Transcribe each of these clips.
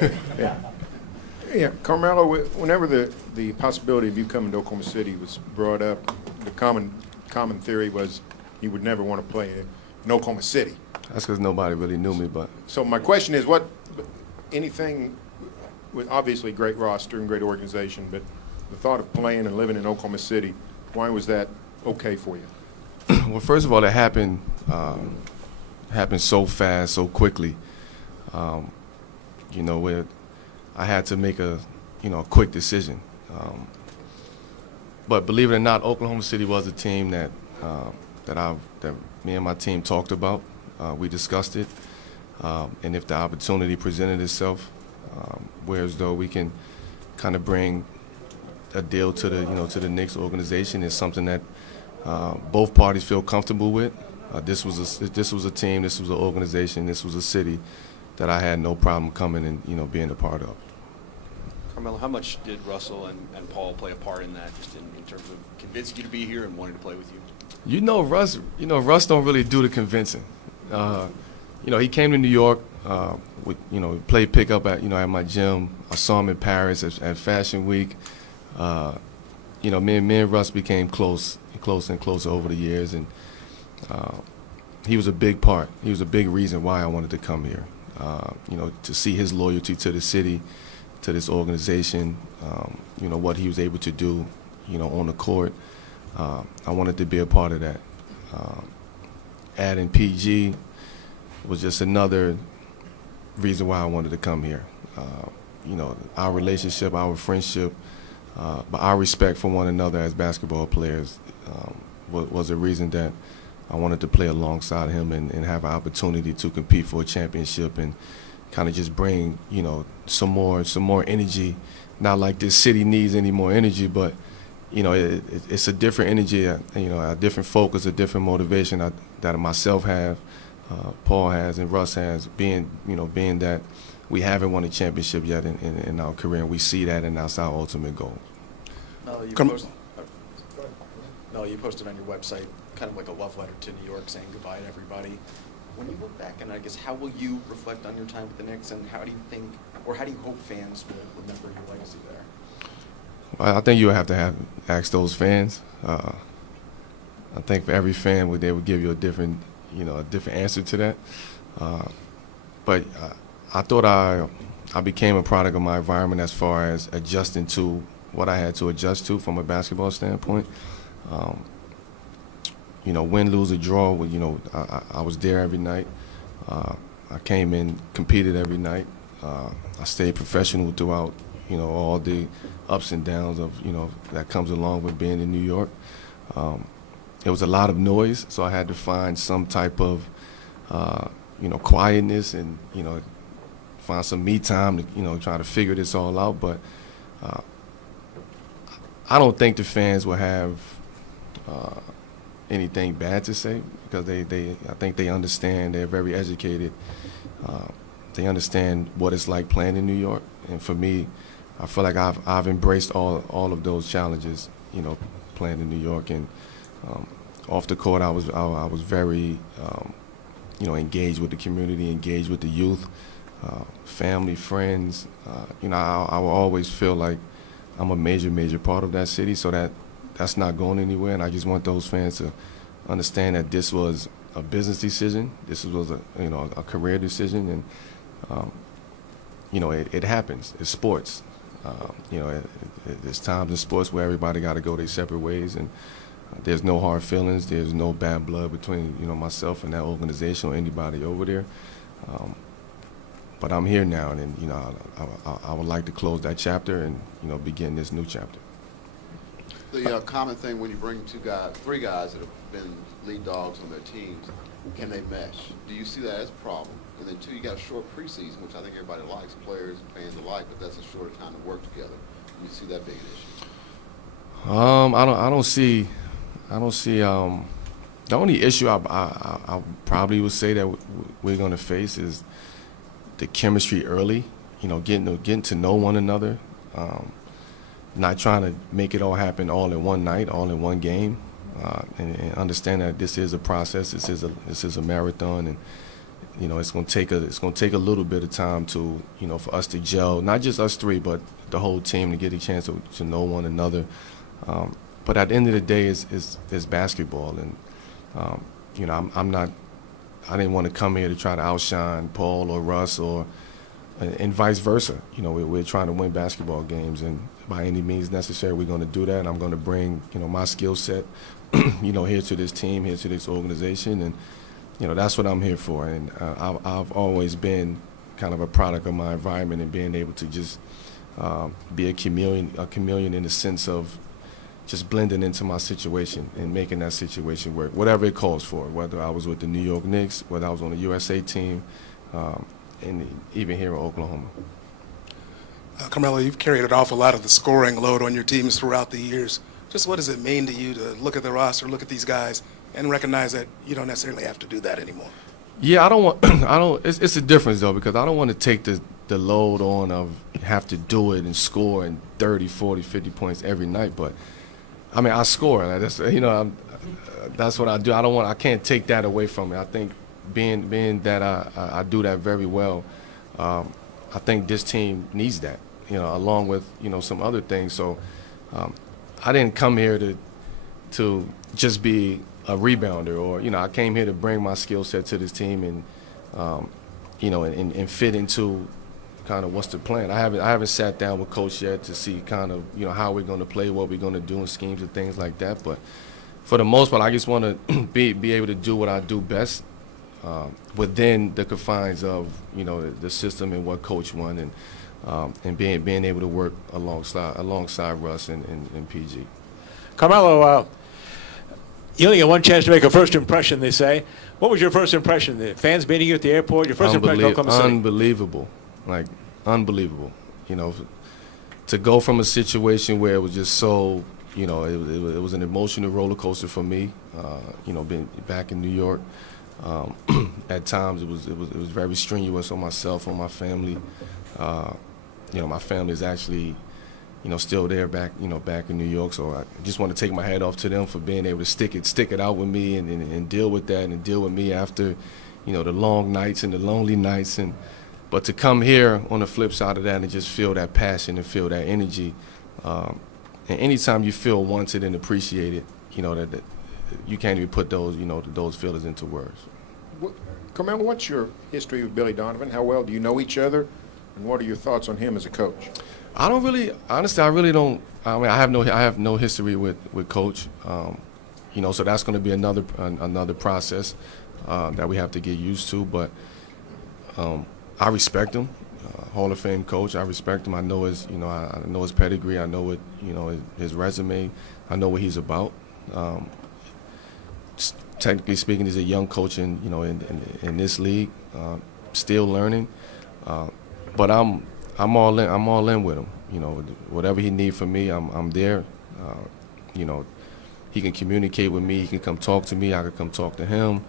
Yeah. Yeah, Carmelo, whenever the possibility of you coming to Oklahoma City was brought up, the common theory was you would never want to play in Oklahoma City. That's because nobody really knew me, but. So my question is, anything with obviously great roster and great organization, but the thought of playing and living in Oklahoma City, why was that okay for you? Well, first of all, it happened so fast, so quickly. You know, where I had to make a quick decision. But believe it or not, Oklahoma City was a team that me and my team talked about. We discussed it, and if the opportunity presented itself, whereas though we can kind of bring a deal to the Knicks organization, is something that both parties feel comfortable with. This was a team, this was an organization, this was a city that I had no problem coming and being a part of. Carmelo, how much did Russell and Paul play a part in that, just in terms of convincing you to be here and wanting to play with you? Russ don't really do the convincing. He came to New York, played pickup at my gym. I saw him in Paris at Fashion Week. Me and Russ became closer and closer over the years, and he was a big part. He was a big reason why I wanted to come here. To see his loyalty to the city, to this organization, what he was able to do, on the court. I wanted to be a part of that. Adding PG was just another reason why I wanted to come here. Our relationship, our friendship, but our respect for one another as basketball players was a reason that I wanted to play alongside him and have an opportunity to compete for a championship and kind of just bring, some more energy. Not like this city needs any more energy, but it's a different energy, a different focus, a different motivation that myself have, Paul has, and Russ has. Being that we haven't won a championship yet in our career, and we see that, and that's our ultimate goal. You posted on your website kind of like a love letter to New York, saying goodbye to everybody. When you look back, and I guess, how will you reflect on your time with the Knicks, and how do you hope fans will remember your legacy there? Well, I think you have to ask those fans. I think for every fan, they would give you a different answer to that. But I thought I became a product of my environment as far as adjusting to what I had to adjust to from a basketball standpoint. Win, lose, or draw, I was there every night. I came in, competed every night. I stayed professional throughout, all the ups and downs of, that comes along with being in New York. It was a lot of noise, so I had to find some type of, quietness and, find some me time to, try to figure this all out. But I don't think the fans will have anything bad to say, because I think they understand. They're very educated. They understand what it's like playing in New York. And for me, I feel like I've embraced all of those challenges, playing in New York. And off the court, I was very, engaged with the community, engaged with the youth, family, friends. I will always feel like I'm a major part of that city, so that's not going anywhere. And I just want those fans to understand that this was a business decision. This was a career decision, and it happens. It's sports. There's times in sports where everybody got to go their separate ways, and there's no hard feelings. There's no bad blood between myself and that organization or anybody over there. But I'm here now, and I would like to close that chapter and begin this new chapter. The common thing when you bring three guys that have been lead dogs on their teams, can they mesh? Do you see that as a problem? And then two, you got a short preseason, which I think everybody likes, players and fans alike, but that's a shorter time to work together. Do you see that being an issue? I don't see. The only issue I probably would say that we're going to face is the chemistry early. Getting to know one another. Not trying to make it all happen all in one night, all in one game, and understand that this is a process. This is a marathon, and you know, it's going to take a little bit of time to, you know, for us to gel, not just us three, but the whole team to get a chance to know one another. But at the end of the day, it's basketball, and you know, I didn't want to come here to try to outshine Paul or Russ and vice versa. You know, we're trying to win basketball games, and by any means necessary, we're going to do that. And I'm going to bring, you know, my skill set, you know, here to this team, here to this organization, and you know, that's what I'm here for. And I've always been kind of a product of my environment and being able to just be a chameleon in the sense of just blending into my situation and making that situation work, whatever it calls for, whether I was with the New York Knicks, whether I was on the USA team, and even here in Oklahoma. Carmelo, you've carried an awful lot of the scoring load on your teams throughout the years. Just what does it mean to you to look at the roster, look at these guys, and recognize that you don't necessarily have to do that anymore? Yeah, I don't want. It's a difference though, because I don't want to take the load on of have to do it and score and 30, 40, 50 points every night. But I mean, I score. Like, that's, you know, that's what I do. I can't take that away from me. I think being that I do that very well, I think this team needs that, you know, along with, you know, some other things. So I didn't come here to just be a rebounder, or, you know, I came here to bring my skill set to this team and you know, and fit into kind of what's the plan. I haven't sat down with Coach yet to see kind of, you know, how we're going to play, what we're going to do, and schemes and things like that. But for the most part, I just want to be able to do what I do best within the confines of, you know, the system and what Coach won, and being able to work alongside Russ and PG. Carmelo, you only get one chance to make a first impression, they say. What was your first impression? The fans meeting you at the airport, your first impression of Oklahoma City? Unbelievable. Like, unbelievable. You know, to go from a situation where it was just so, you know, it was an emotional roller coaster for me, you know, being back in New York. At times it was very strenuous on myself, on my family. You know, my family is actually, you know, still there back in New York. So I just want to take my hat off to them for being able to stick it out with me and deal with that and deal with me after, you know, the long nights and the lonely nights. But to come here on the flip side of that and just feel that passion and feel that energy, and anytime you feel wanted and appreciated, you know, that you can't even put those, you know, those feelings into words. Carmelo, what's your history with Billy Donovan? How well do you know each other, and what are your thoughts on him as a coach? I don't really, honestly, I really don't. I mean, I have no history with Coach, you know, so that's going to be another process that we have to get used to. But I respect him, Hall of Fame coach. I respect him. I know his, you know, I know his pedigree. I know what, you know, his resume. I know what he's about. Technically speaking, he's a young coach in, you know, in this league, still learning. But I'm all in. I'm all in with him. You know, whatever he needs from me, I'm there. You know, he can communicate with me. He can come talk to me. I can come talk to him.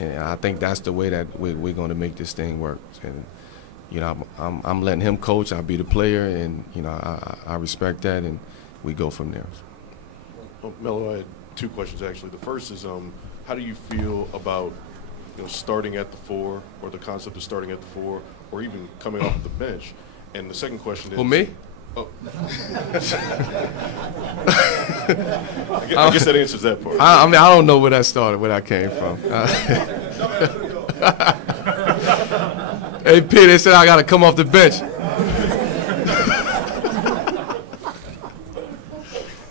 And I think that's the way that we're going to make this thing work. And you know, I'm letting him coach. I'll be the player, and you know, I respect that, and we go from there. Well, Melo, I had two questions actually. The first is, how do you feel about, you know, starting at the 4, or the concept of starting at the 4, or even coming off the bench? And the second question is, Who, me? Oh. I guess that answers that part. I mean, I don't know where that started, where that came from. Hey, Peter, they said I got to come off the bench.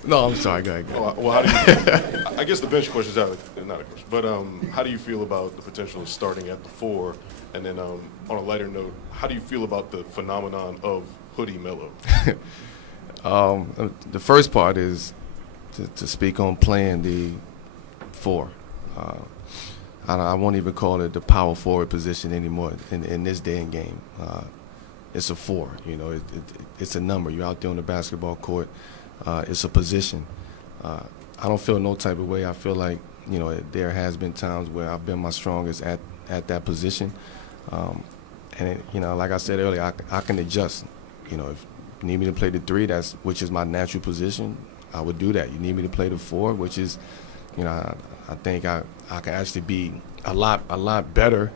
No, I'm sorry. Go ahead. Well, how do you? I guess the bench question is not a question, but how do you feel about the potential of starting at the 4? And then on a lighter note, how do you feel about the phenomenon of Hoodie Miller? The first part is to speak on playing the 4. I won't even call it the power forward position anymore in this day and game. It's a 4. You know, it's a number. You're out there on the basketball court. It's a position. I don't feel no type of way. I feel like, you know, there has been times where I've been my strongest at that position. And you know, like I said earlier, I can adjust. You know, if you need me to play the 3, which is my natural position, I would do that. You need me to play the 4, which is, you know, I think I can actually be a lot better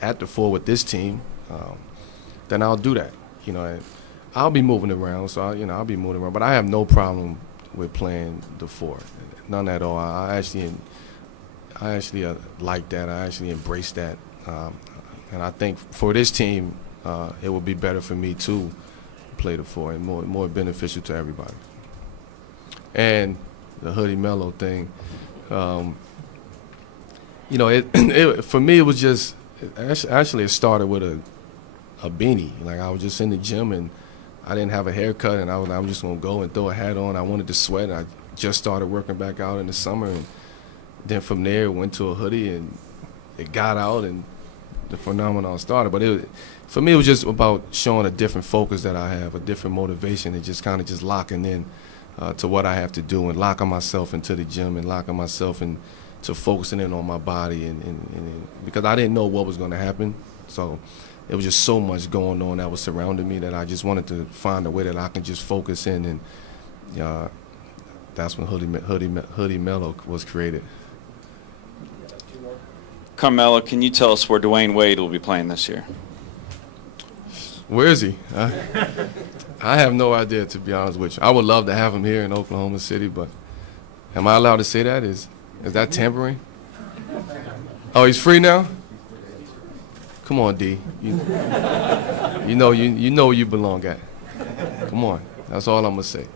at the 4 with this team, then I'll do that. You know, and I'll be moving around, so I'll be moving around. But I have no problem with playing the 4, none at all. I actually like that. I actually embrace that, and I think for this team, it would be better for me to play the 4 and more beneficial to everybody. And the Hoodie Miller thing, you know, for me it was just actually it started with a beanie. Like I was just in the gym and I didn't have a haircut, and I'm just gonna go and throw a hat on. I wanted to sweat. I just started working back out in the summer, and then from there it went to a hoodie, and it got out, and the phenomenon started. But for me, it was just about showing a different focus that I have, a different motivation, and just kind of just locking in to what I have to do, and locking myself into the gym, and locking myself into focusing in on my body, and because I didn't know what was going to happen, so it was just so much going on that was surrounding me that I just wanted to find a way that I can just focus in, and that's when Hoodie Miller was created. Carmelo, can you tell us where Dwyane Wade will be playing this year? Where is he? I have no idea, to be honest with you. I would love to have him here in Oklahoma City, but am I allowed to say that? Is that tampering? Oh, he's free now? Come on, D. You know where you belong at. Come on. That's all I'm going to say.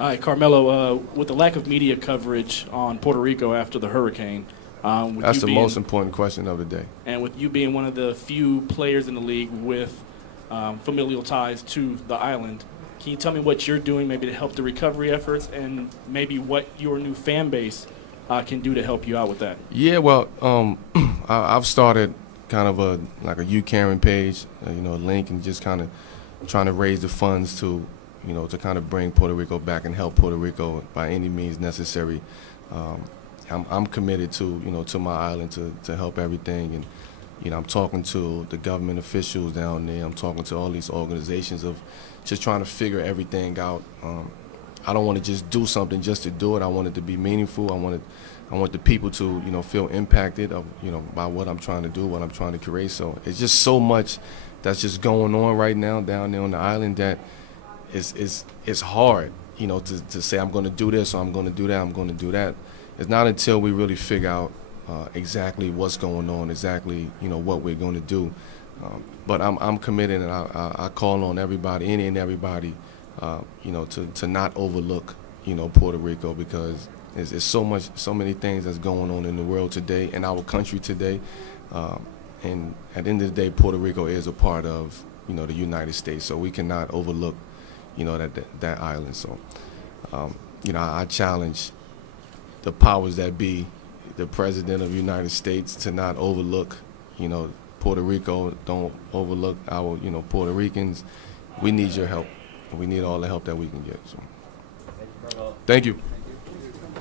All right, Carmelo, with the lack of media coverage on Puerto Rico after the hurricane, that's the most important question of the day. And with you being one of the few players in the league with familial ties to the island, can you tell me what you're doing maybe to help the recovery efforts, and maybe what your new fan base can do to help you out with that? Yeah, well, I've started kind of like a YouCaring page, a link, and just kind of trying to raise the funds to, to kind of bring Puerto Rico back and help Puerto Rico by any means necessary. I'm committed to, to my island to help everything, and I'm talking to the government officials down there. I'm talking to all these organizations of just trying to figure everything out. I don't want to just do something just to do it. I want it to be meaningful. I want the people to, feel impacted of, by what I'm trying to do, what I'm trying to create. So it's just so much that's just going on right now down there on the island that it's hard, to say I'm going to do this or I'm going to do that, I'm going to do that. It's not until we really figure out exactly what's going on, exactly, what we're going to do. But I'm committed, and I call on everybody, any and everybody, to not overlook, Puerto Rico, because there's so many things that's going on in the world today, in our country today. And at the end of the day, Puerto Rico is a part of, the United States, so we cannot overlook, that island. So, I challenge the powers that be, the President of the United States, to not overlook, Puerto Rico. Don't overlook our, Puerto Ricans. We need your help. We need all the help that we can get. So, thank you.